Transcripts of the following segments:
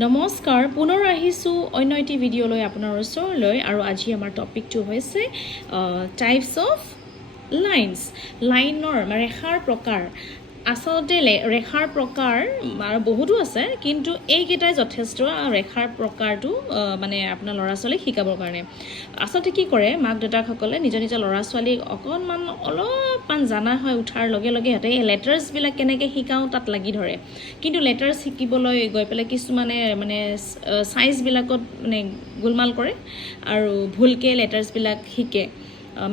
নমস্কাৰ পুনৰ আহিছোঁ অন্য এটি ভিডিঅ'লৈ আপোনাৰ ওচৰলৈ আৰু আজি আমাৰ টপিকটো হৈছে টাইপছ অফ লাইনৰ ৰেখাৰ প্ৰকাৰ আচলতে ৰেখাৰ প্ৰকাৰ বহুতো আছে কিন্তু এইকেইটাই যথেষ্ট ৰেখাৰ প্ৰকাৰটো মানে আপোনাৰ ল'ৰা ছোৱালীক শিকাবৰ কাৰণে আচলতে কি কৰে মাক দেউতাকসকলে নিজৰ ল'ৰা ছোৱালীক অকণমান অলপমান জানা হয় উঠাৰ লগে লগে সিহঁতে এই লেটাৰ্ছবিলাক কেনেকৈ শিকাওঁ তাত লাগি ধৰে কিন্তু লেটাৰ্ছ শিকিবলৈ গৈ পেলাই কিছুমানে মানে চাইজবিলাকত মানে গোলমাল কৰে আৰু ভুলকৈ লেটাৰ্ছবিলাক শিকে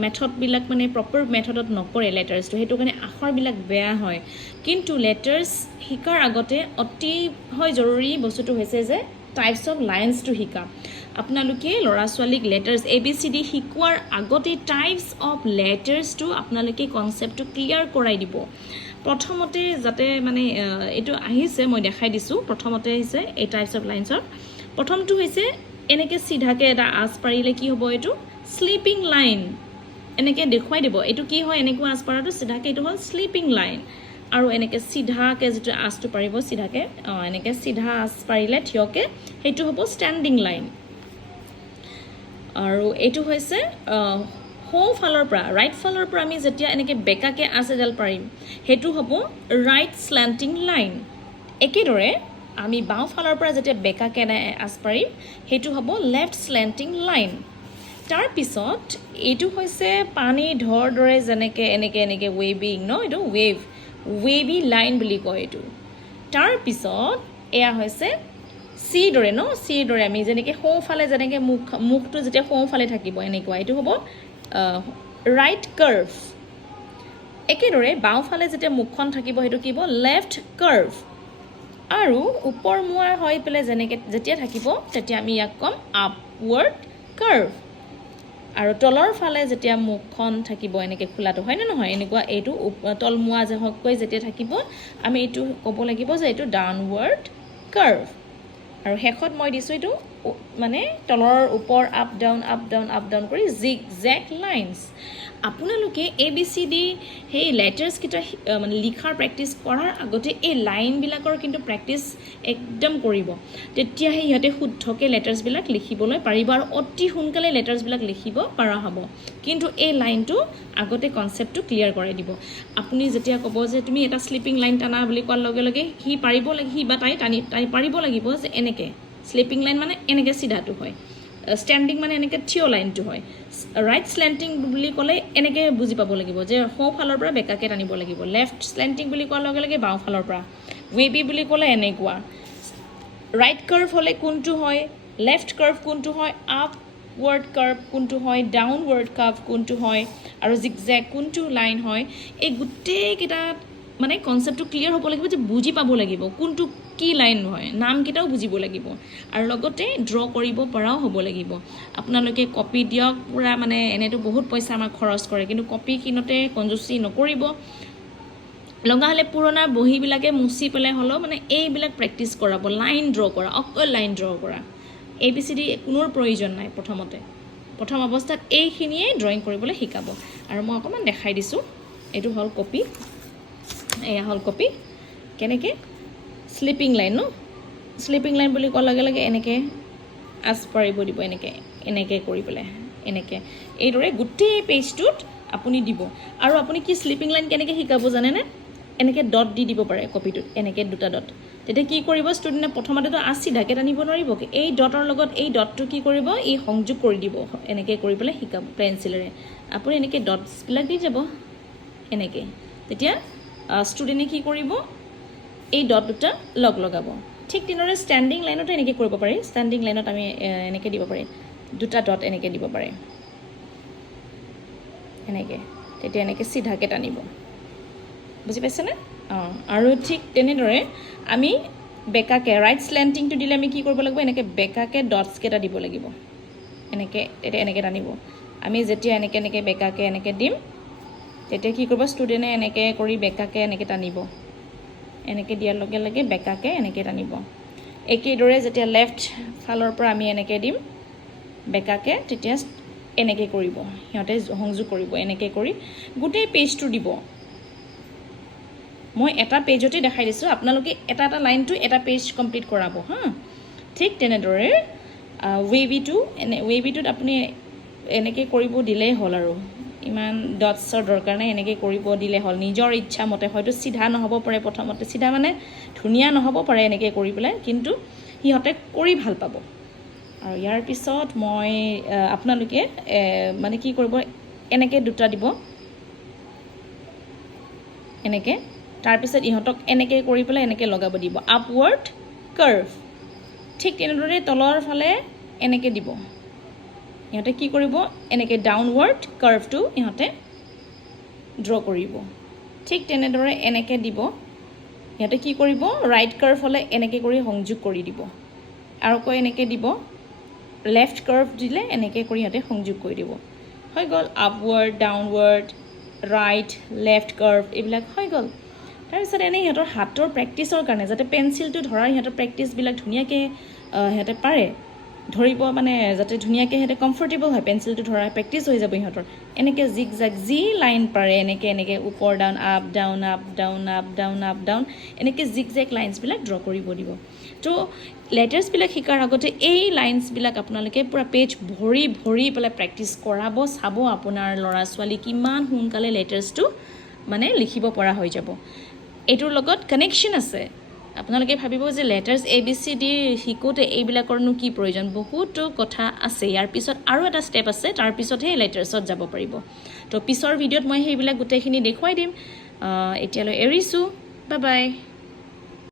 মেথডবিলাক মানে প্ৰপাৰ মেথডত নকৰে লেটাৰ্ছটো সেইটো কাৰণে আখৰবিলাক বেয়া হয় কিন্তু লেটাৰ্ছ শিকাৰ আগতে অতিশয় জৰুৰী বস্তুটো হৈছে যে টাইপছ অফ লাইনছটো শিকা আপোনালোকে ল'ৰা ছোৱালীক লেটাৰ্ছ ABCD শিকোৱাৰ আগতে টাইপছ অফ লেটাৰ্ছটো আপোনালোকে কনচেপ্টটো ক্লিয়াৰ কৰাই দিব প্ৰথমতে যাতে মানে এইটো আহিছে মই দেখাই দিছোঁ প্ৰথমতে আহিছে এই টাইপছ অফ লাইনছৰ প্ৰথমটো হৈছে এনেকৈ চিধাকৈ এটা আঁচ পাৰিলে কি হ'ব এইটো স্লিপিং লাইন এনেকৈ দেখুৱাই দিব এইটো কি হয় এনেকুৱা আঁচ পাৰাটো চিধাকৈ এইটো হ'ল স্লিপিং লাইন আৰু এনেকৈ চিধাকৈ যিটো আঁচটো পাৰিব চিধাকৈ এনেকৈ চিধা আঁচ পাৰিলে থিয়কৈ সেইটো হ'ব ষ্টেণ্ডিং লাইন আৰু এইটো হৈছে সোঁফালৰ পৰা ৰাইট ফালৰ পৰা আমি যেতিয়া এনেকৈ বেকাকৈ আঁচ এডাল পাৰিম সেইটো হ'ব ৰাইট স্লেণ্টিং লাইন একেদৰে আমি বাওঁফালৰ পৰা যেতিয়া বেকাকৈ আঁচ পাৰিম সেইটো হ'ব লেফ্ট স্লেণ্টিং লাইন তাৰপিছত এইটো হৈছে পানীৰ ঢৰ দৰে যেনেকৈ এনেকৈ ৱেভিং ন এইটো ৱেভি লাইন বুলি কয় এইটো তাৰপিছত এয়া হৈছে চিৰ দৰে আমি যেনেকৈ সোঁফালে যেনেকৈ মুখটো যেতিয়া সোঁফালে থাকিব এনেকুৱা এইটো হ'ব ৰাইট কাৰ্ভ একেদৰে বাওঁফালে যেতিয়া মুখখন থাকিব সেইটো কি হ'ব লেফ্ট কাৰ্ভ আৰু ওপৰমুৱা হৈ পেলাই যেনেকৈ যেতিয়া থাকিব তেতিয়া আমি ইয়াক ক'ম আপৱাৰ্ড কাৰ্ভ আৰু তলৰ ফালে যেতিয়া মুখখন থাকিব এনেকৈ খোলাটো হয়নে নহয় এনেকুৱা এইটো তলমুৱা জহকৈ যেতিয়া থাকিব আমি এইটো ক'ব লাগিব যে এইটো ডাউনৱাৰ্ড কাৰ্ভ আৰু শেষত মই দিছোঁ এইটো মানে তলৰ ওপৰ আপ ডাউন কৰি জিগজেগ লাইনছ আপোনালোকে ABCD সেই লেটাৰ্ছকেইটা মানে লিখাৰ প্ৰেক্টিছ কৰাৰ আগতে এই লাইনবিলাকৰ কিন্তু প্ৰেক্টিছ একদম কৰিব তেতিয়াহে সিহঁতে শুদ্ধকৈ লেটাৰ্ছবিলাক লিখিবলৈ পাৰিব আৰু অতি সোনকালে লেটাৰ্ছবিলাক লিখিব পৰা হ'ব কিন্তু এই লাইনটো আগতে কনচেপ্টটো ক্লিয়াৰ কৰাই দিব আপুনি যেতিয়া ক'ব যে তুমি এটা স্লিপিং লাইন টানা বুলি কোৱাৰ লগে লগে সি বা তাই পাৰিব লাগিব যে এনেকৈ স্লিপিং লাইন মানে এনেকৈ চিধাটো হয় ষ্টেণ্ডিং মানে এনেকৈ থিয় লাইনটো হয় ৰাইট স্লেণ্টিং বুলি ক'লে এনেকৈ বুজি পাব লাগিব যে সোঁফালৰ পৰা বেকাকৈ টানিব লাগিব লেফ্ট স্লেণ্টিং বুলি কোৱাৰ লগে লগে বাওঁফালৰ পৰা ৱেবি বুলি ক'লে এনেকুৱা ৰাইট কাৰ্ভ হ'লে কোনটো হয় লেফ্ট কাৰ্ভ কোনটো হয় আপৱাৰ্ড কাৰ্ভ কোনটো হয় ডাউনৱাৰ্ড কাৰ্ভ কোনটো হয় আৰু জিগজেগ কোনটো লাইন হয় এই গোটেইকেইটা মানে কনচেপ্টটো ক্লিয়াৰ হ'ব লাগিব যে বুজি পাব লাগিব কোনটো কি লাইন হয় নামকেইটাও বুজিব লাগিব আৰু লগতে ড্ৰ কৰিব পৰাও হ'ব লাগিব আপোনালোকে কপি দিয়ক পূৰা মানে এনেতো বহুত পইচা আমাক খৰচ কৰে কিন্তু কপি কিনোতে কঞ্জুচি নকৰিব লগা হ'লে পুৰণা বহীবিলাকে মুচি পেলাই হ'লেও মানে এইবিলাক প্ৰেক্টিছ কৰাব লাইন ড্ৰ কৰা অকল লাইন ড্ৰ কৰা ABCD কোনোৰ প্ৰয়োজন নাই প্ৰথম অৱস্থাত এইখিনিয়ে ড্ৰয়িং কৰিবলৈ শিকাব আৰু মই অকণমান দেখাই দিছোঁ এইটো হ'ল কপি এয়া হ'ল কপি কেনেকৈ স্লিপিং লাইন স্লিপিং লাইন বুলি কোৱাৰ লগে লগে এনেকৈ আঁচ পাৰিব দিব এনেকৈ কৰি পেলাই এনেকৈ এইদৰে গোটেই পেজটোত আপুনি দিব আৰু আপুনি কি স্লিপিং লাইন কেনেকৈ শিকাব জানেনে এনেকৈ ডট দি দিব পাৰে কপিটোত এনেকৈ দুটা ডট তেতিয়া কি কৰিব ষ্টুডেণ্টে প্ৰথমতেতো আঁচ চিধাকৈ টানিব নোৱাৰিব এই ডটৰ লগত এই ডটটো কি কৰিব এই সংযোগ কৰি দিব এনেকৈ কৰি পেলাই শিকাব পেঞ্চিলেৰে আপুনি এনেকৈ ডটছবিলাক দি যাব এনেকৈ তেতিয়া ষ্টুডেণ্টে কি কৰিব এই ডট দুটা লগাব ঠিক তেনেদৰে ষ্টেণ্ডিং লাইনতো এনেকৈ কৰিব পাৰি ষ্টেণ্ডিং লাইনত আমি এনেকৈ দিব পাৰি দুটা ডট এনেকৈ দিব পাৰে এনেকৈ তেতিয়া এনেকৈ চিধাকৈ টানিব বুজি পাইছেনে আৰু ঠিক তেনেদৰে আমি বেকাকৈ ৰাইট স্লেণ্টিংটো দিলে আমি কি কৰিব লাগিব এনেকৈ বেকাকৈ ডটছকেইটা দিব লাগিব এনেকৈ তেতিয়া এনেকৈ টানিব আমি যেতিয়া এনেকৈ বেকাকৈ এনেকৈ দিম তেতিয়া কি কৰিব ষ্টুডেণ্টে এনেকৈ কৰি বেকাকৈ এনেকৈ টানিব এনেকৈ দিয়াৰ লগে লগে বেকাকৈ এনেকৈ টানিব একেদৰে যেতিয়া লেফ্ট ফালৰ পৰা আমি এনেকৈ দিম বেকাকৈ তেতিয়া এনেকৈ কৰিব সিহঁতে সংযোগ কৰিব এনেকৈ কৰি গোটেই পেজটো দিব মই এটা পেজতে দেখাই দিছোঁ আপোনালোকে এটা লাইনটো এটা পেজ কমপ্লিট কৰাব হা ঠিক তেনেদৰে ৱেভিটো ৱেভিটোত আপুনি এনেকৈ কৰিব দিলেই হ'ল আৰু ইমান ডটছৰ দৰকাৰ নাই এনেকৈ কৰিব দিলে হ'ল নিজৰ ইচ্ছা মতে হয়তো চিধা নহ'ব পাৰে প্ৰথমতে চিধা মানে ধুনীয়া নহ'ব পাৰে এনেকৈ কৰি পেলাই কিন্তু সিহঁতে কৰি ভাল পাব আৰু ইয়াৰ পিছত মই আপোনালোকে মানে কি কৰিব এনেকৈ দুটা দিব এনেকৈ তাৰপিছত ইহঁতক এনেকৈ কৰি পেলাই এনেকৈ লগাব দিব আপৱাৰ্ড কাৰ্ভ ঠিক তেনেদৰে তলৰ ফালে এনেকৈ দিব ইহঁতে কি কৰিব এনেকৈ ডাউনৱাৰ্ড কাৰ্ভটো ইহঁতে ড্ৰ কৰিব ঠিক তেনেদৰে এনেকৈ দিব ইহঁতে কি কৰিব ৰাইট কাৰ্ভ হ'লে এনেকৈ কৰি সংযোগ কৰি দিব আৰু কৈ এনেকৈ দিব লেফ্ট কাৰ্ভ দিলে এনেকৈ কৰি ইহঁতে সংযোগ কৰি দিব হৈ গ'ল upward downward right left curve এইবিলাক হৈ গ'ল তাৰপিছত এনেই সিহঁতৰ হাতৰ প্ৰেক্টিচৰ কাৰণে যাতে পেঞ্চিলটো ধৰাৰ সিহঁতৰ প্ৰেক্টিচবিলাক ধুনীয়াকৈ সিহঁতে পাৰে ধৰিব মানে যাতে ধুনীয়াকৈ সিহঁতে কমফৰ্টেবল হয় পেঞ্চিলটো ধৰা প্ৰেক্টিচ হৈ যাব সিহঁতৰ এনেকৈ জিগ জাগ যি লাইন পাৰে এনেকৈ ওপৰ down up down up down up down up down এনেকৈ জিগ জেগ লাইনছবিলাক ড্ৰ কৰিব দিব তো লেটাৰ্ছবিলাক শিকাৰ আগতে এই লাইনছবিলাক আপোনালোকে পূৰা পেজ ভৰি ভৰি পেলাই প্ৰেক্টিচ কৰাব চাব আপোনাৰ ল'ৰা ছোৱালী কিমান সোনকালে লেটাৰ্ছটো মানে লিখিব পৰা হৈ যাব এইটোৰ লগত কানেকশ্যন আছে আপোনালোকে ভাবিব যে লেটাৰ্ছ ABCD শিকোঁতে এইবিলাকৰনো কি প্ৰয়োজন বহুতো কথা আছে ইয়াৰ পিছত আৰু এটা ষ্টেপ আছে তাৰ পিছতহে লেটাৰ্ছত যাব পাৰিব তো পিছৰ ভিডিঅ'ত মই সেইবিলাক গোটেইখিনি দেখুৱাই দিম এতিয়ালৈ এৰিছোঁ বাই বাই